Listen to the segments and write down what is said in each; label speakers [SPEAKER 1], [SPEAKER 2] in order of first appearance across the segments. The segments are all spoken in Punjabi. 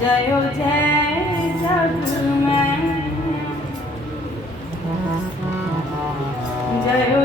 [SPEAKER 1] जयो जय जगमय जयो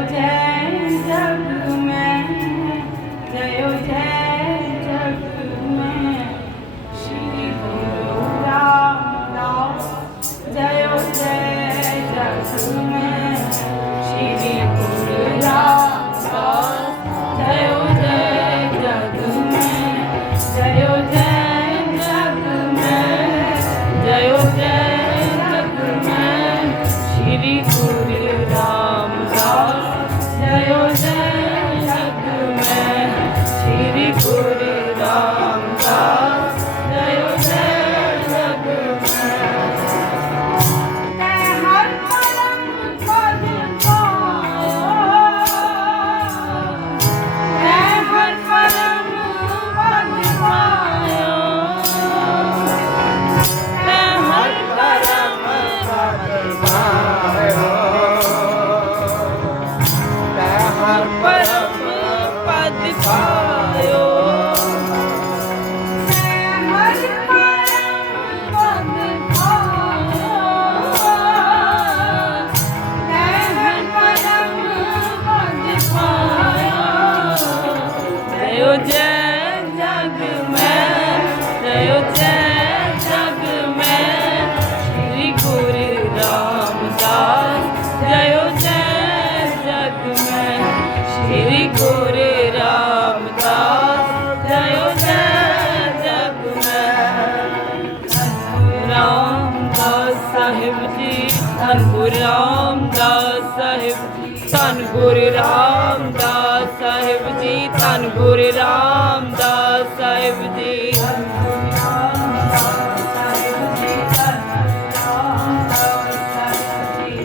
[SPEAKER 1] Ah, é. ਗੁਰੂ ਰਾਮਦਾਸ ਸਾਹਿਬ ਜੀ ਧੰਨ ਗੁਰੂ ਰਾਮਦਾਸ ਸਾਹਿਬ ਜੀ, ਧੰਨ ਗੁਰੂ ਰਾਮਦਾਸ ਸਾਹਿਬ ਜੀ।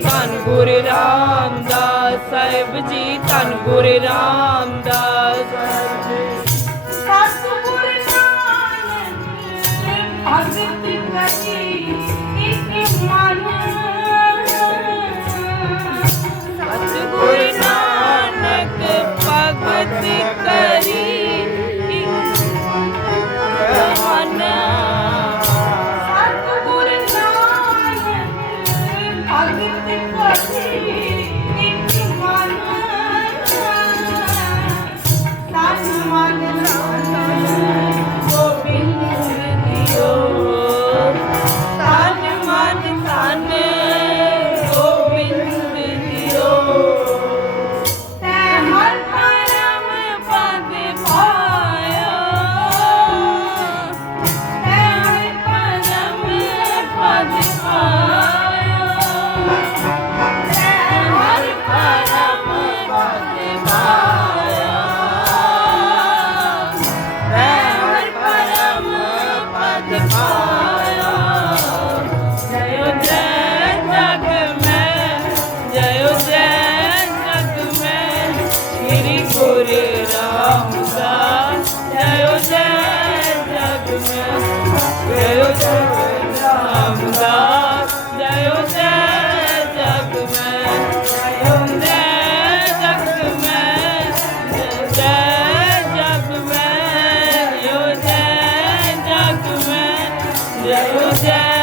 [SPEAKER 1] ਧੰਨ ਗੁਰੂ ਰਾਮਦਾਸ ਸਾਹਿਬ ਜੀ, ਧੰਨ Guru Ram 我
[SPEAKER 2] 是一 Yeah.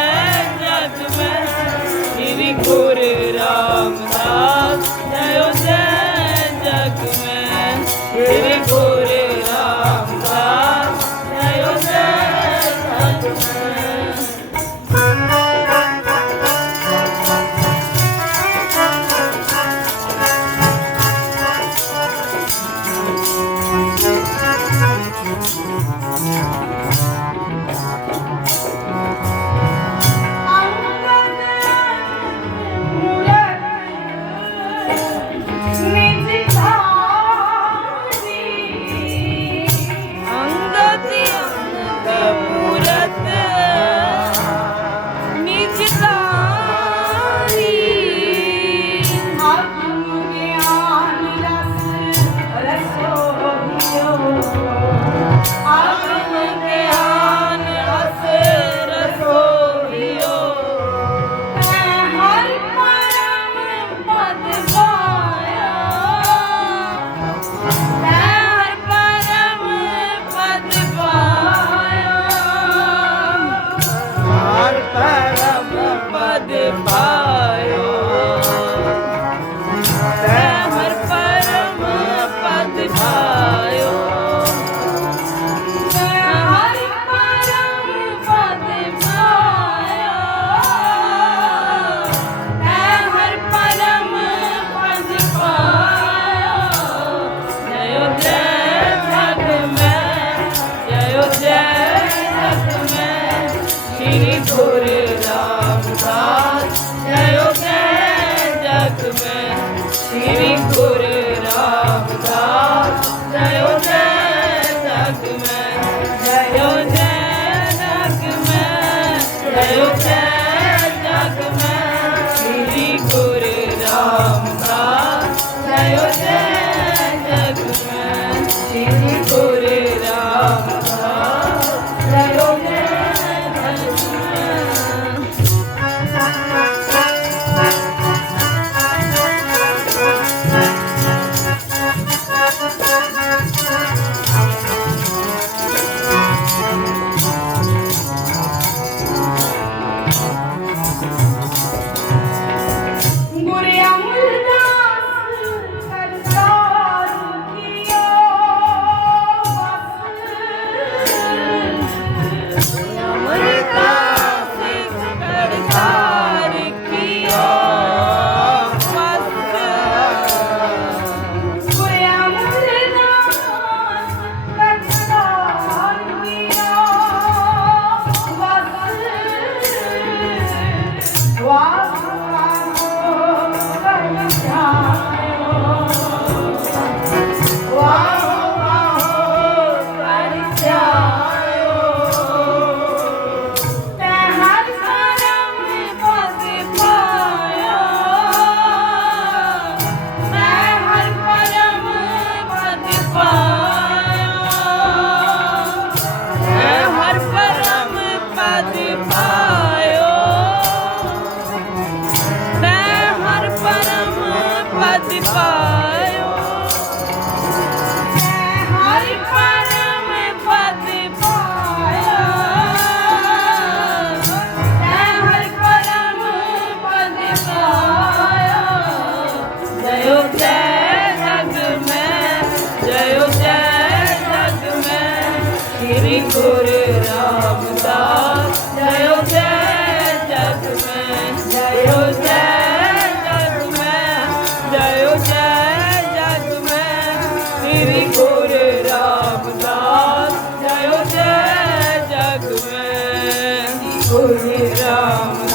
[SPEAKER 2] Ram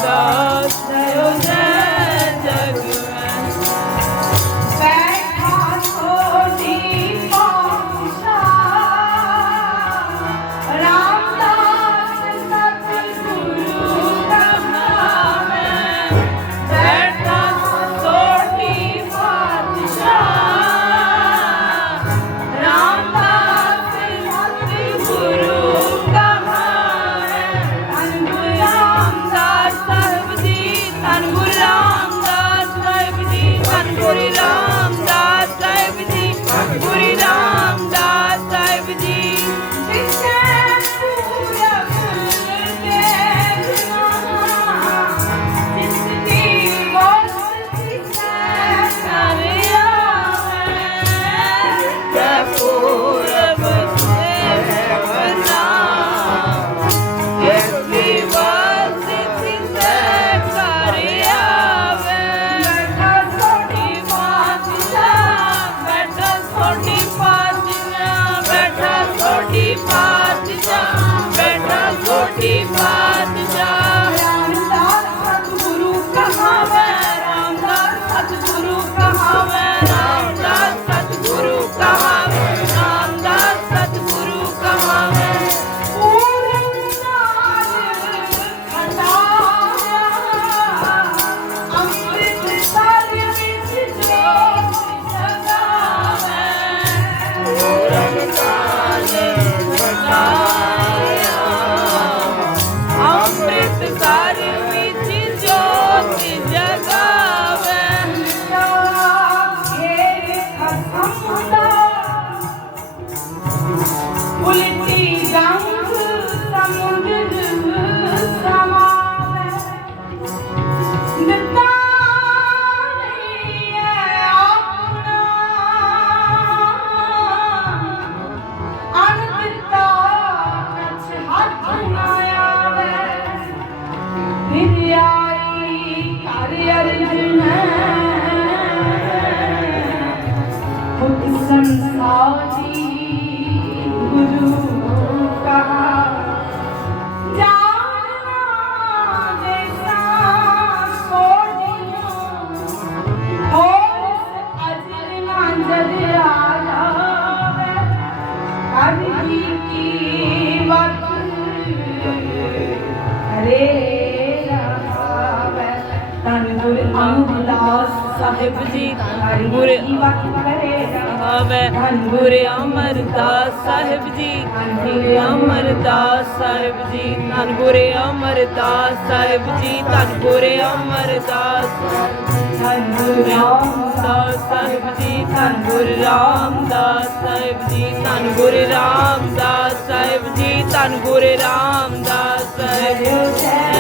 [SPEAKER 2] God, we reach in your ਆਵੇ। ਗੁਰੇ ਅਮਰਦਾਸ
[SPEAKER 1] ਸਾਹਿਬ ਜੀ ਗੁਰ ਅਮਰਦਾਸ ਸਾਹਿਬ ਜੀ, ਧੰਨ ਗੁਰੇ ਅਮਰਦਾਸ ਸਾਹਿਬ ਜੀ, ਧੰਨ ਗੁਰੇ ਅਮਰਦਾਸ ਧੰਨ ਗੁਰ ਰਾਮਦਾਸ ਸਾਹਿਬ ਜੀ, ਧੰਨ ਗੁਰ ਰਾਮਦਾਸ ਸਾਹਿਬ ਜੀ, ਧੰਨ ਗੁਰ ਰਾਮਦਾਸ ਸਾਹਿਬ ਜੀ, ਧੰਨ ਗੁਰ ਰਾਮਦਾਸ ਸਾਹਿਬ ਜੀ।